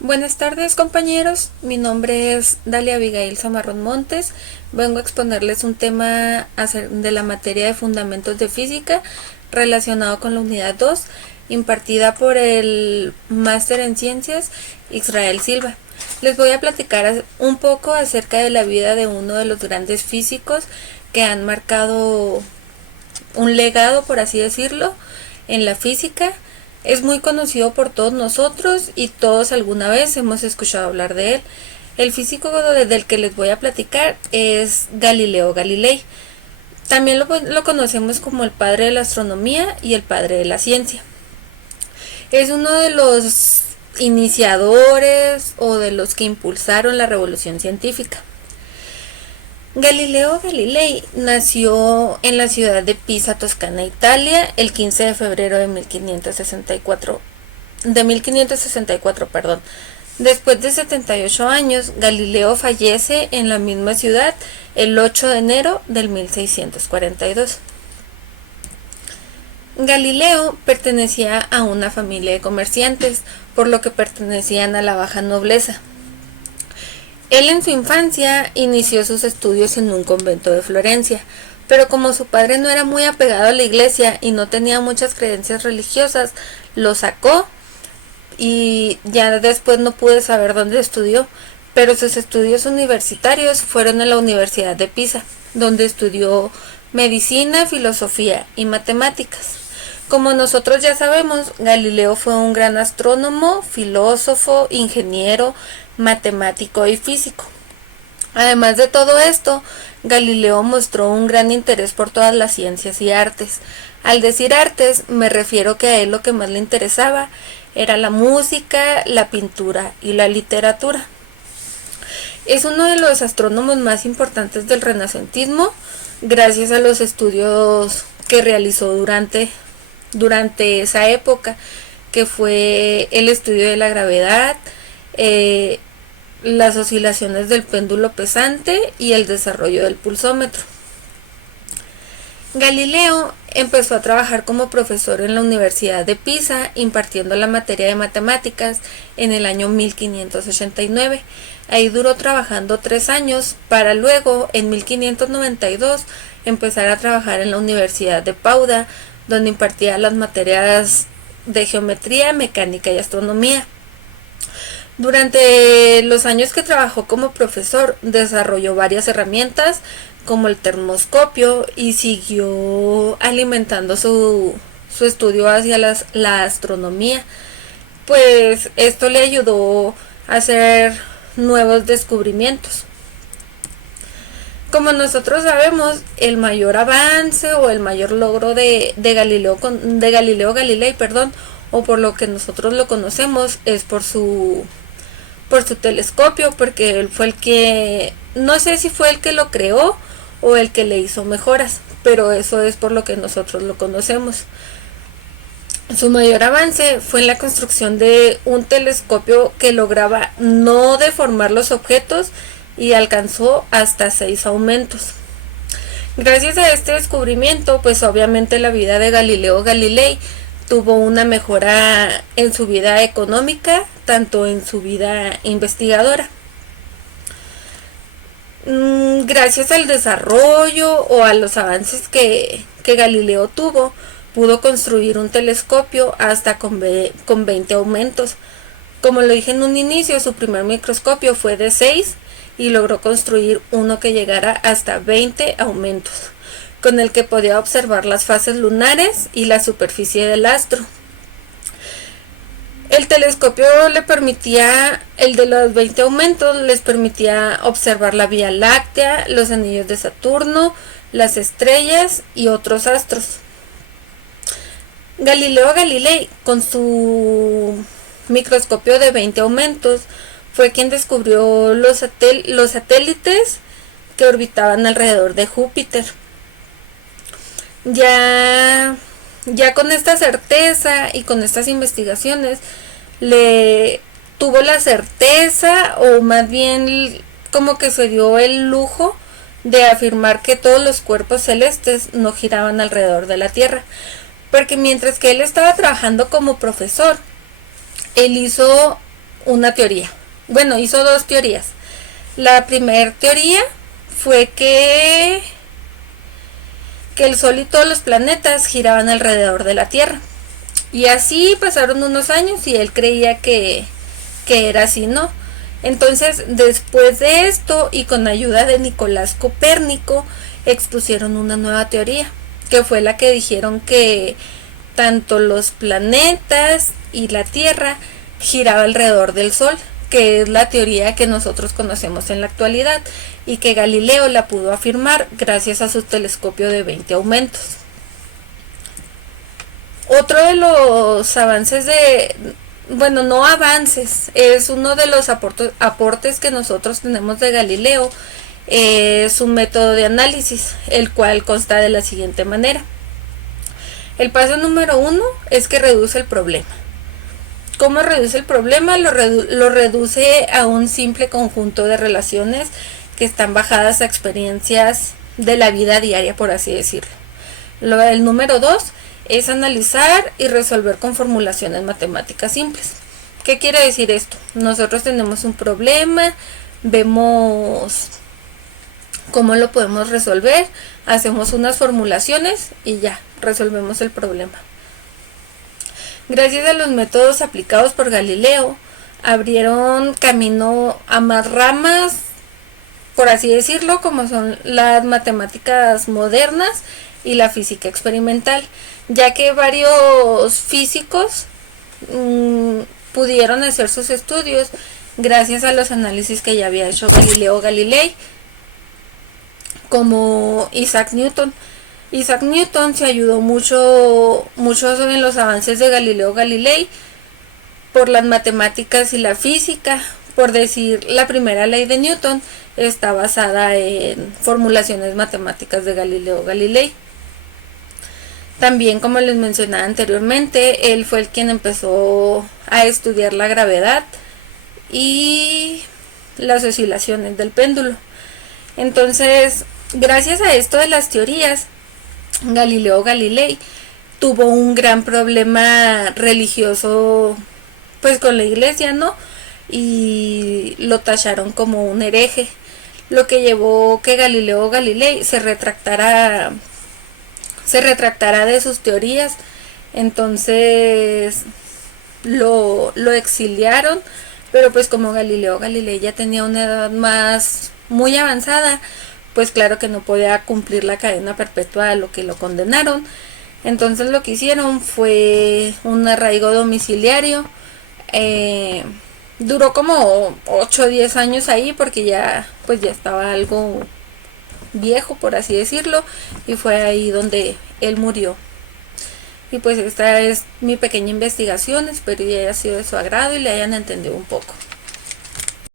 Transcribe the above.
Buenas tardes, compañeros, mi nombre es Dalia Abigail Zamarrón Montes. Vengo a exponerles un tema de la materia de fundamentos de física relacionado con la unidad 2, impartida por el máster en ciencias Israel Silva. Les voy a platicar un poco acerca de la vida de uno de los grandes físicos que han marcado un legado, por así decirlo, en la física. Es muy conocido por todos nosotros y todos alguna vez hemos escuchado hablar de él. El físico del que les voy a platicar es Galileo Galilei. También lo conocemos como el padre de la astronomía y el padre de la ciencia. Es uno de los iniciadores o de los que impulsaron la revolución científica. Galileo Galilei nació en la ciudad de Pisa, Toscana, Italia, el 15 de febrero de 1564. Después de 78 años, Galileo fallece en la misma ciudad el 8 de enero del 1642. Galileo pertenecía a una familia de comerciantes, por lo que pertenecían a la baja nobleza. Él en su infancia inició sus estudios en un convento de Florencia, pero como su padre no era muy apegado a la iglesia y no tenía muchas creencias religiosas, lo sacó y ya después no pude saber dónde estudió, pero sus estudios universitarios fueron en la Universidad de Pisa, donde estudió medicina, filosofía y matemáticas. Como nosotros ya sabemos, Galileo fue un gran astrónomo, filósofo, ingeniero, matemático y físico. Además de todo esto, Galileo mostró un gran interés por todas las ciencias y artes. Al decir artes, me refiero que a él lo que más le interesaba era la música, la pintura y la literatura. Es uno de los astrónomos más importantes del renacentismo, gracias a los estudios que realizó durante esa época, que fue el estudio de la gravedad, las oscilaciones del péndulo pesante y el desarrollo del pulsómetro. Galileo empezó a trabajar como profesor en la Universidad de Pisa, impartiendo la materia de matemáticas en el año 1589. Ahí duró trabajando 3 años, para luego, en 1592, empezar a trabajar en la Universidad de Padua, donde impartía las materias de geometría, mecánica y astronomía. Durante los años que trabajó como profesor, desarrolló varias herramientas como el termoscopio y siguió alimentando su estudio hacia la astronomía. Pues esto le ayudó a hacer nuevos descubrimientos. Como nosotros sabemos, el mayor avance o el mayor logro de Galileo Galilei, o por lo que nosotros lo conocemos, es por su telescopio, porque él fue el que, no sé si fue el que lo creó o el que le hizo mejoras, pero eso es por lo que nosotros lo conocemos. Su mayor avance fue en la construcción de un telescopio que lograba no deformar los objetos y alcanzó hasta 6 aumentos. Gracias a este descubrimiento, pues obviamente la vida de Galileo Galilei tuvo una mejora en su vida económica, tanto en su vida investigadora. Gracias al desarrollo o a los avances que Galileo tuvo, pudo construir un telescopio hasta con 20 aumentos. Como lo dije en un inicio, su primer microscopio fue de 6 y logró construir uno que llegara hasta 20 aumentos, con el que podía observar las fases lunares y la superficie del astro. El telescopio el de los 20 aumentos, les permitía observar la Vía Láctea, los anillos de Saturno, las estrellas y otros astros. Galileo Galilei, con su microscopio de 20 aumentos, fue quien descubrió los satélites que orbitaban alrededor de Júpiter. Ya con esta certeza y con estas investigaciones, tuvo la certeza, o más bien como que se dio el lujo de afirmar que todos los cuerpos celestes no giraban alrededor de la Tierra, porque mientras que él estaba trabajando como profesor, él hizo una teoría. Bueno, hizo dos teorías. La primera teoría fue que el Sol y todos los planetas giraban alrededor de la Tierra. Y así pasaron unos años y él creía que era así, ¿no? Entonces, después de esto y con ayuda de Nicolás Copérnico, expusieron una nueva teoría, que fue la que dijeron que tanto los planetas y la Tierra giraba alrededor del Sol, que es la teoría que nosotros conocemos en la actualidad y que Galileo la pudo afirmar gracias a su telescopio de 20 aumentos. Otro de los avances bueno, no avances, es uno de los aportes que nosotros tenemos de Galileo, es un método de análisis, el cual consta de la siguiente manera. El paso número 1 es que reduce el problema. ¿Cómo reduce el problema? Lo reduce a un simple conjunto de relaciones que están bajadas a experiencias de la vida diaria, por así decirlo. El número 2 es analizar y resolver con formulaciones matemáticas simples. ¿Qué quiere decir esto? Nosotros tenemos un problema, vemos cómo lo podemos resolver, hacemos unas formulaciones y ya, resolvemos el problema. Gracias a los métodos aplicados por Galileo, abrieron camino a más ramas, por así decirlo, como son las matemáticas modernas y la física experimental, ya que varios físicos pudieron hacer sus estudios gracias a los análisis que ya había hecho Galileo Galilei, como Isaac Newton. Isaac Newton se ayudó mucho en los avances de Galileo Galilei por las matemáticas y la física. Por decir, la primera ley de Newton está basada en formulaciones matemáticas de Galileo Galilei. También, como les mencionaba anteriormente, él fue el quien empezó a estudiar la gravedad y las oscilaciones del péndulo. Entonces, gracias a esto de las teorías, Galileo Galilei tuvo un gran problema religioso pues con la iglesia, ¿no? Y lo tacharon como un hereje, lo que llevó que Galileo Galilei se retractara de sus teorías. Entonces lo exiliaron, pero pues como Galileo Galilei ya tenía una edad muy avanzada, pues claro que no podía cumplir la cadena perpetua a lo que lo condenaron. Entonces lo que hicieron fue un arraigo domiciliario. Duró como 8 o 10 años ahí porque ya estaba algo viejo, por así decirlo, y fue ahí donde él murió. Y pues esta es mi pequeña investigación, espero que haya sido de su agrado y le hayan entendido un poco.